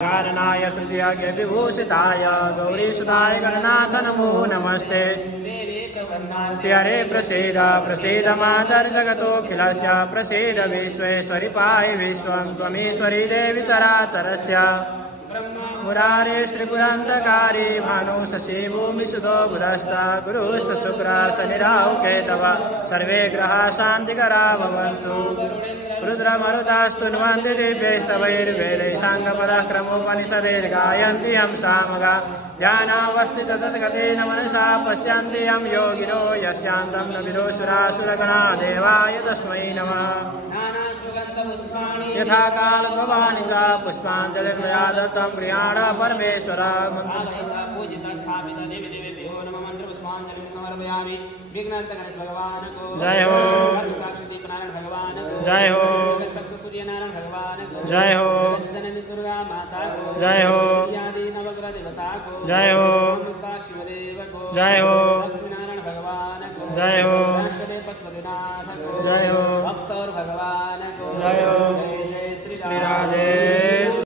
कारणाय श्रुतियाज्ञ विभूषिताय गौरीसुताय गणनाथ नमो नमस्ते प्यारे प्रसीद प्रसीद मातर जगतोऽखिलस्य प्रसीद विश्वेश्वरि पाहि विश्वं त्वमीश्वरी देवी चराचरस्य मुरारे त्रिपुरान्तकारी भानु शशि भूमिसुतो बुधश्च गुरुश्च शुक्र शनिराहु केतव सर्वे ग्रहा शान्तिकरा भवन्तु रुद्रमरुतास्तु न्वन्ति दिव्यैस्तवैर्वेदैः साङ्गपदः क्रमोपनिषदैर्गायन्ति यं सामगा ध्यानावस्थित तद्गतेन मनसा पश्यन्ति यं योगिनो यस्यान्तं न विदुषुरासुरगणा देवाय तस्मै नमः यथा कालभवानि च पुष्पाञ्जलिर्मया दत्तं प्रियाण परमेश्वर जय हो जय हो जय हो जय हो जय हो जय हो जय हो जय हो जय हो